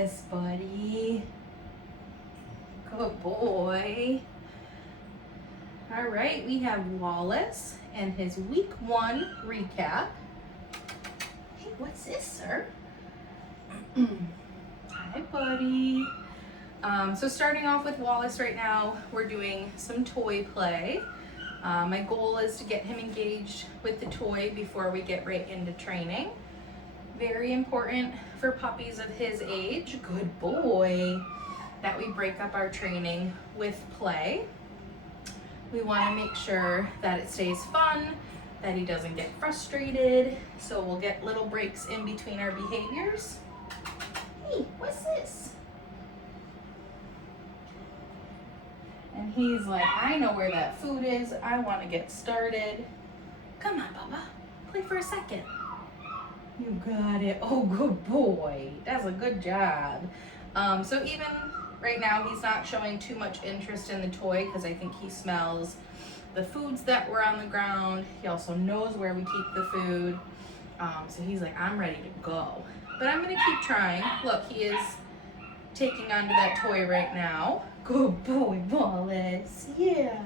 Wallace, buddy. Good boy. All right, we have Wallace and his week 1 recap. Hey, what's this, sir? Hi, buddy. So starting off with Wallace right now, we're doing some toy play. My goal is to get him engaged with the toy before we get right into training. Very important for puppies of his age, good boy, that we break up our training with play. We want to make sure that it stays fun, that he doesn't get frustrated, so we'll get little breaks in between our behaviors. Hey, what's this? And he's like, I know where that food is. I want to get started. Come on, Bubba. Play for a second. You got it. Oh, good boy. That's a good job. So even right now, he's not showing too much interest in the toy because I think he smells the foods that were on the ground. He also knows where we keep the food. So he's like, I'm ready to go. But I'm going to keep trying. Look, he is taking onto that toy right now. Good boy, Wallace. Yeah.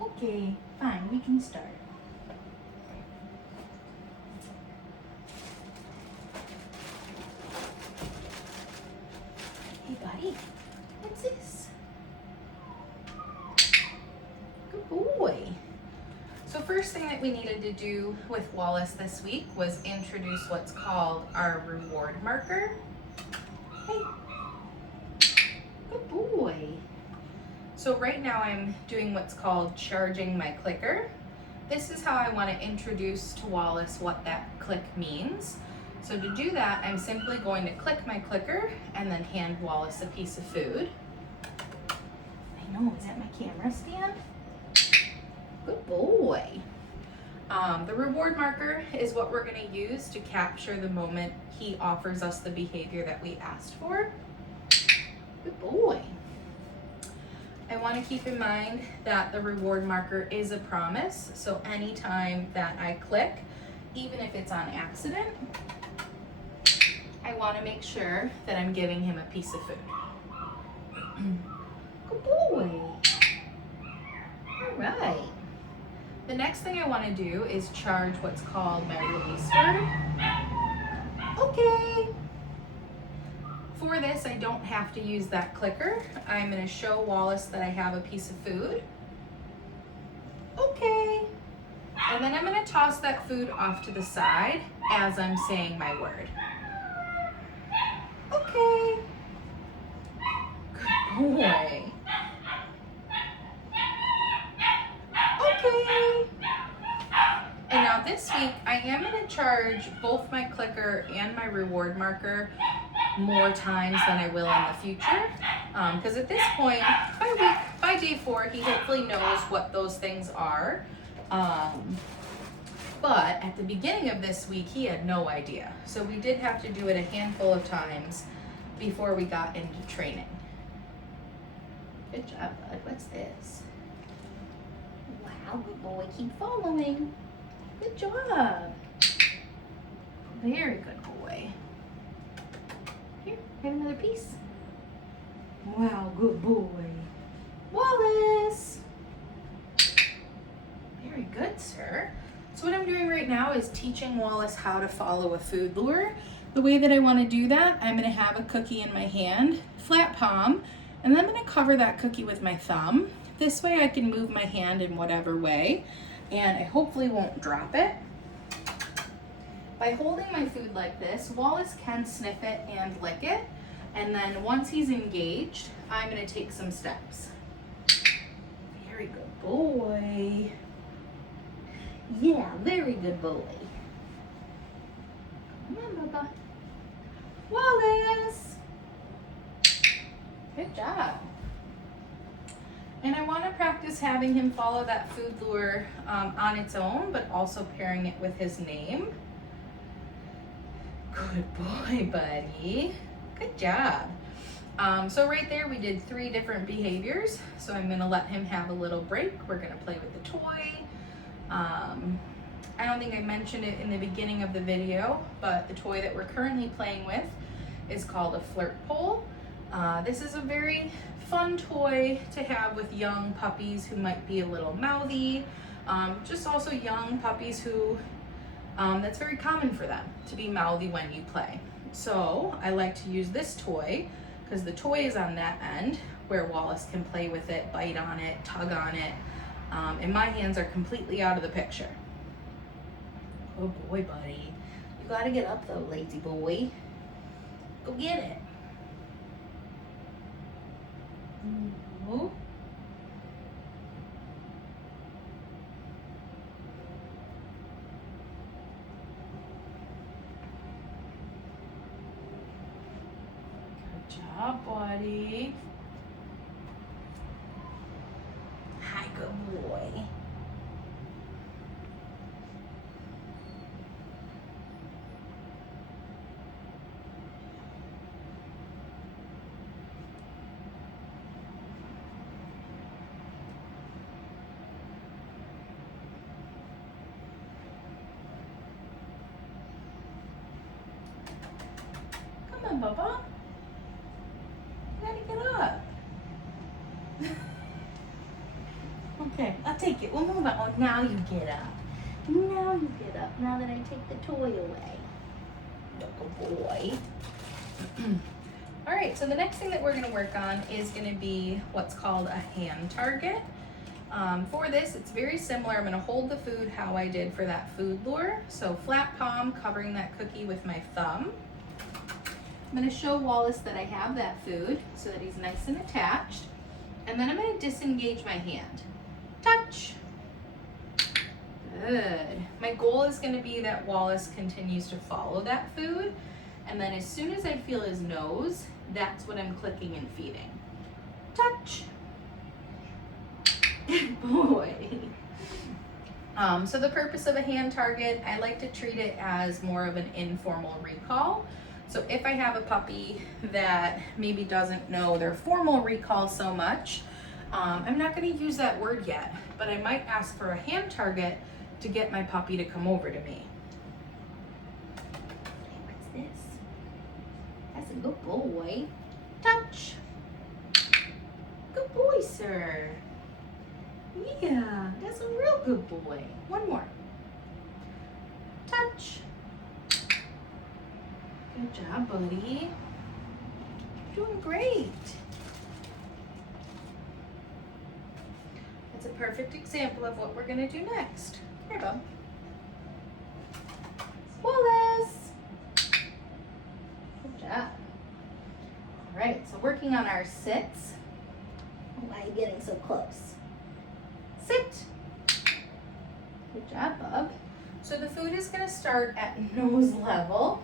Okay, fine, we can start. Hey, buddy. What's this? Good boy. So first thing that we needed to do with Wallace this week was introduce what's called our reward marker. Hey. Good boy. So right now I'm doing what's called charging my clicker. This is how I want to introduce to Wallace what that click means. So to do that, I'm simply going to click my clicker and then hand Wallace a piece of food. I know, is that my camera stand? Good boy. The reward marker is what we're going to use to capture the moment he offers us the behavior that we asked for. Good boy. I want to keep in mind that the reward marker is a promise, so anytime that I click, even if it's on accident, I want to make sure that I'm giving him a piece of food. Good boy. All right. The next thing I want to do is charge what's called my release word. Okay. For this, I don't have to use that clicker. I'm going to show Wallace that I have a piece of food. Okay. And then I'm going to toss that food off to the side as I'm saying my word. Okay. Good boy. Okay. And now this week, I am going to charge both my clicker and my reward marker more times than I will in the future, because at this point, by day 4, he hopefully knows what those things are. But at the beginning of this week, he had no idea. So we did have to do it a handful of times before we got into training. Good job, bud. What's this? Wow, good boy. Keep following. Good job. Very good boy. Here, have another piece. Wow, good boy. Wallace. Very good, sir. So what I'm doing right now is teaching Wallace how to follow a food lure. The way that I want to do that, I'm going to have a cookie in my hand, flat palm, and then I'm going to cover that cookie with my thumb. This way I can move my hand in whatever way, and I hopefully won't drop it. By holding my food like this, Wallace can sniff it and lick it, and then once he's engaged, I'm going to take some steps. Very good boy. Yeah, very good boy. Come on, Bubba. Wallace! Good job. And I want to practice having him follow that food lure on its own, but also pairing it with his name. Good boy, buddy. Good job. So right there we did 3 different behaviors. So I'm going to let him have a little break. We're going to play with the toy. I don't think I mentioned it in the beginning of the video, but the toy that we're currently playing with is called a flirt pole. This is a very fun toy to have with young puppies who might be a little mouthy, just also young puppies who, that's very common for them to be mouthy when you play. So I like to use this toy because the toy is on that end where Wallace can play with it, bite on it, tug on it, and my hands are completely out of the picture. Oh boy, buddy. You gotta get up though, lazy boy. Go get it. No. Good job, buddy. Hi, good boy. Come on, Bubba. You gotta get up. Okay, I'll take it. We'll move on. Oh, now you get up. Now you get up. Now that I take the toy away. Little boy. All right, so the next thing that we're gonna work on is gonna be what's called a hand target. For this, it's very similar. I'm gonna hold the food how I did for that food lure. So flat palm, covering that cookie with my thumb. I'm gonna show Wallace that I have that food so that he's nice and attached. And then I'm gonna disengage my hand. Touch. Good. My goal is gonna be that Wallace continues to follow that food. And then as soon as I feel his nose, that's what I'm clicking and feeding. Touch. Good boy. So the purpose of a hand target, I like to treat it as more of an informal recall. So if I have a puppy that maybe doesn't know their formal recall so much, I'm not going to use that word yet, but I might ask for a hand target to get my puppy to come over to me. What's this? That's a good boy. Touch. Good boy, sir. Yeah, that's a real good boy. One more. Touch. Good job, buddy. You're doing great. That's a perfect example of what we're gonna do next. Here, bub. Wallace. Good job. All right, so working on our sits. Why are you getting so close? Sit. Good job, bub. So the food is gonna start at nose level.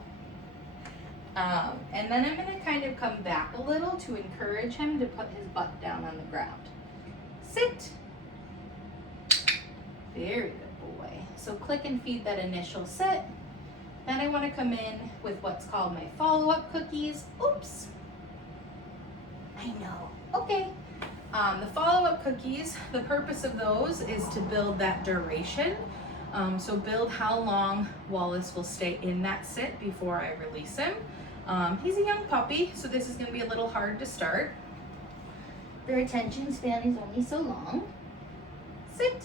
And then I'm gonna kind of come back a little to encourage him to put his butt down on the ground. Sit. Very good boy. So click and feed that initial sit. Then I wanna come in with what's called my follow-up cookies. Oops. I know. Okay. The follow-up cookies, the purpose of those is to build that duration. So build how long Wallace will stay in that sit before I release him. He's a young puppy, so this is gonna be a little hard to start. Their attention span is only so long. Sit.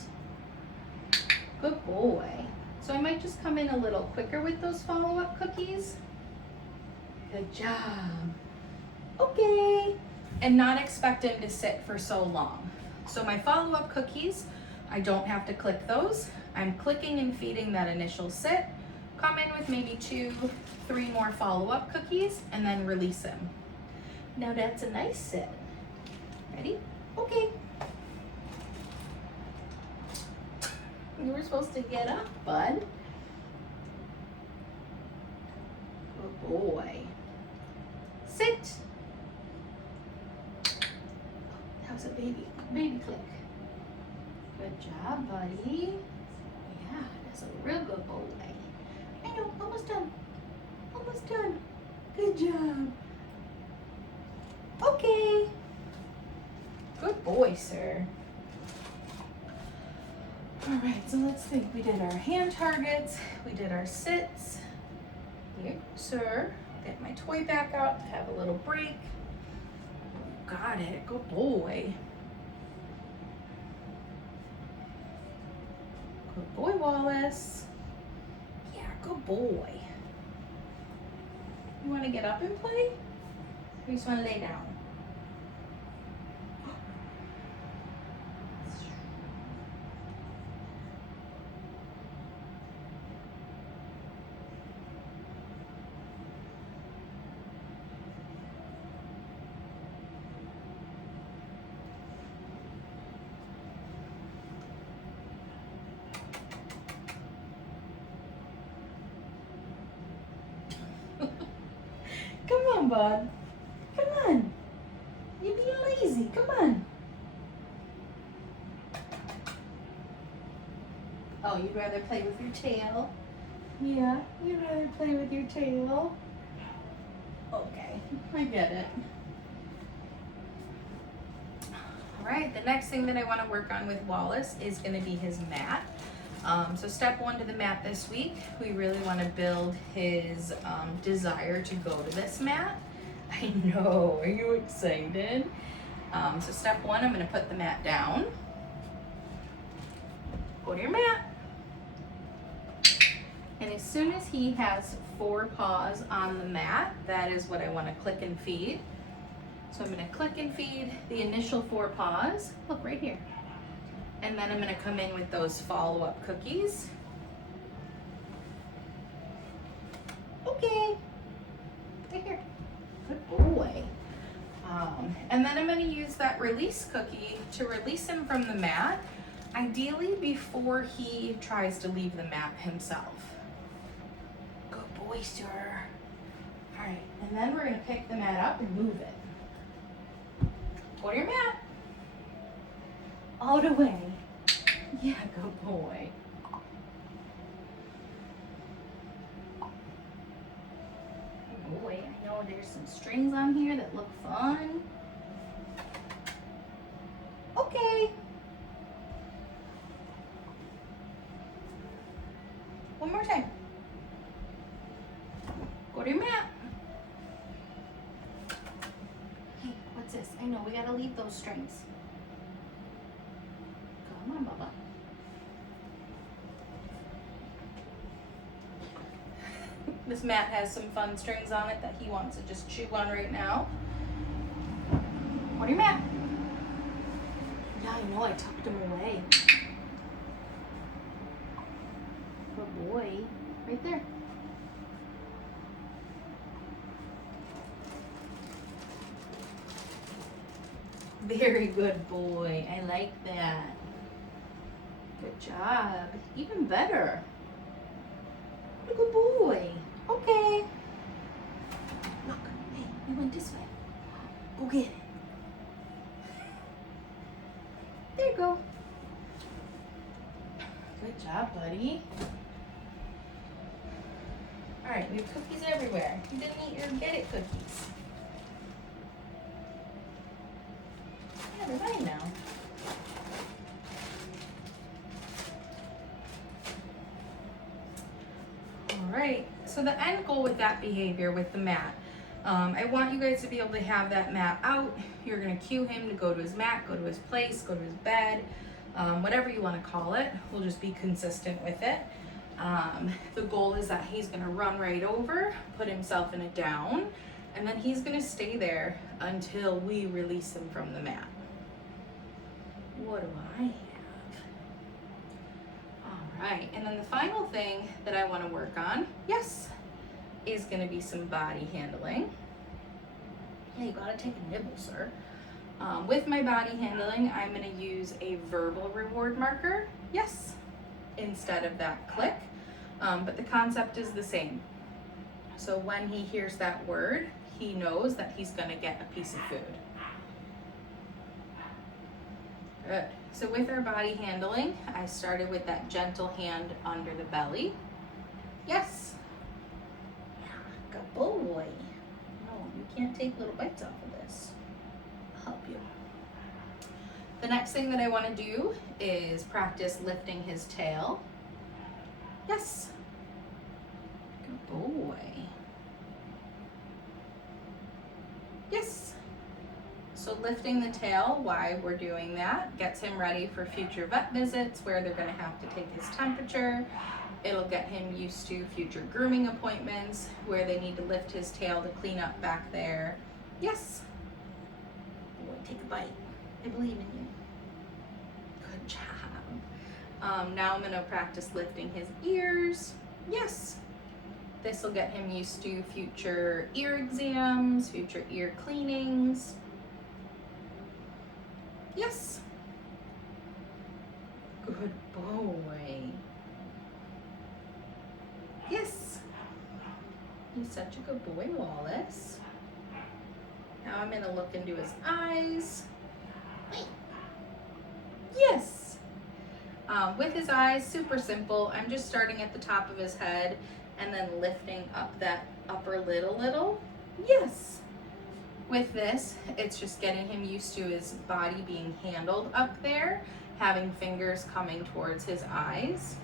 Good boy. So I might just come in a little quicker with those follow-up cookies. Good job. Okay. And not expect him to sit for so long. So my follow-up cookies, I don't have to click those. I'm clicking and feeding that initial sit. Come in with maybe 2, 3 more follow-up cookies and then release him. Now that's a nice sit. Ready? Okay. You were supposed to get up, bud. Good boy. Sit. That was a baby click. Good job, buddy. Yeah, that's a real good boy. I know, almost done. Almost done. Good job. Okay. Good boy, sir. All right, so let's think. We did our hand targets. We did our sits. Here, sir. Get my toy back out, have a little break. Got it, good boy. Good boy, Wallace. Yeah, good boy. You want to get up and play? Or you just want to lay down? Come on, bud. Come on. You're being lazy. Come on. Oh, you'd rather play with your tail? Yeah, you'd rather play with your tail? Okay, I get it. All right, the next thing that I want to work on with Wallace is going to be his mat. So step one to the mat this week, we really want to build his desire to go to this mat. I know, are you excited? So step one, I'm going to put the mat down. Go to your mat. And as soon as he has 4 paws on the mat, that is what I want to click and feed. So I'm going to click and feed the initial 4 paws. Look right here. And then I'm going to come in with those follow-up cookies. Okay. Right here. Good boy. And then I'm going to use that release cookie to release him from the mat, ideally before he tries to leave the mat himself. Good boy, sir. All right, and then we're going to pick the mat up and move it. Go to your mat. All the way. Yeah, good boy. Good boy, I know there's some strings on here that look fun. Okay. One more time. Go to your mat. Hey, what's this? I know, we gotta leave those strings. Come on, Bubba. This mat has some fun strings on it that he wants to just chew on right now. Go to your mat. Yeah, I know, I tucked him away. Good boy. Right there. Very good boy. I like that. Good job. Even better. What a good boy. Okay. Look, hey, you went this way. Go get it. There you go. Good job, buddy. All right, we have cookies everywhere. You didn't eat your Get It cookies. Yeah, they're mine now. All right, so the end goal with that behavior with the mat, I want you guys to be able to have that mat out. You're gonna cue him to go to his mat, go to his place, go to his bed, whatever you wanna call it. We'll just be consistent with it. The goal is that he's gonna run right over, put himself in a down, and then he's gonna stay there until we release him from the mat. What do I have? All right, and then the final thing that I wanna work on, yes, is gonna be some body handling. Yeah, you gotta take a nibble, sir. With my body handling, I'm gonna use a verbal reward marker, yes, instead of that click, but the concept is the same. So when he hears that word, he knows that he's gonna get a piece of food. Good. So with our body handling, I started with that gentle hand under the belly. Yes. Good boy. No, you can't take little bites off of this. I'll help you. The next thing that I want to do is practice lifting his tail. Yes. Good boy. So lifting the tail while we're doing that gets him ready for future vet visits where they're gonna have to take his temperature. It'll get him used to future grooming appointments where they need to lift his tail to clean up back there. Yes. Boy, take a bite. I believe in you. Good job. Now I'm gonna practice lifting his ears. Yes. This will get him used to future ear exams, future ear cleanings. Yes. Good boy. Yes. He's such a good boy, Wallace. Now I'm going to look into his eyes. Yes. With his eyes, super simple. I'm just starting at the top of his head and then lifting up that upper lid a little. Yes. With this, it's just getting him used to his body being handled up there, having fingers coming towards his eyes.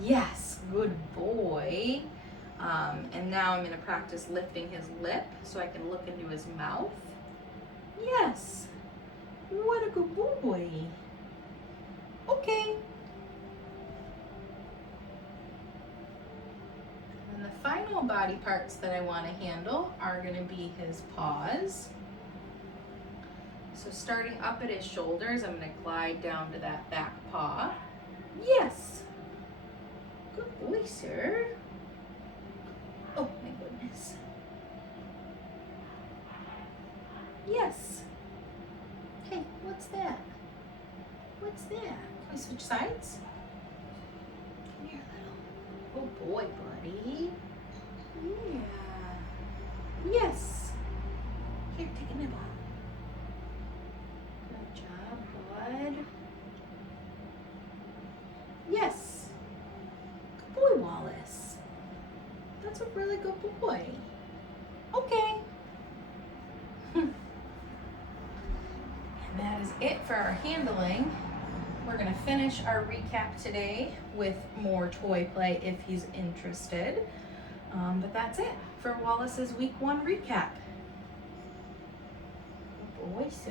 Yes, good boy. And now I'm going to practice lifting his lip so I can look into his mouth. Yes. What a good boy. Okay. And the final body parts that I want to handle are going to be his paws. So starting up at his shoulders, I'm going to glide down to that back paw. Yes. Good boy, sir. Oh my goodness. Yes. Hey, what's that? What's that? Can we switch sides? Come here, little. Oh boy, buddy. Yeah. Yes. Here, take a nibble. Good job, bud. Yes. Good boy, Wallace. That's a really good boy. Okay. And that is it for our handling. We're gonna finish our recap today with more toy play if he's interested. But that's it for Wallace's week 1 recap.